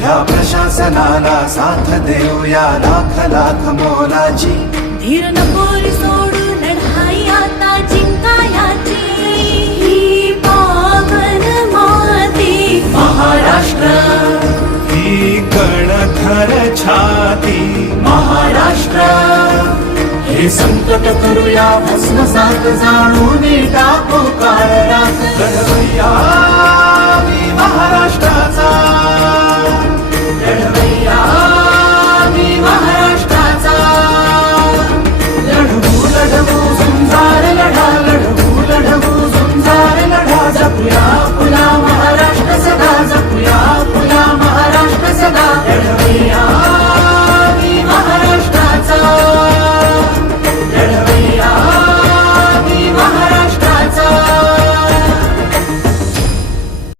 या प्रशासनाला साथ देऊया लाख लाख मोलाची. धीर नकोरी सोडू लढाई आता जिंकायाची. ही पावन माती महाराष्ट्र, ही कणखर छाती महाराष्ट्र. हे संकट करूया भस्मसात जाणून टाकू का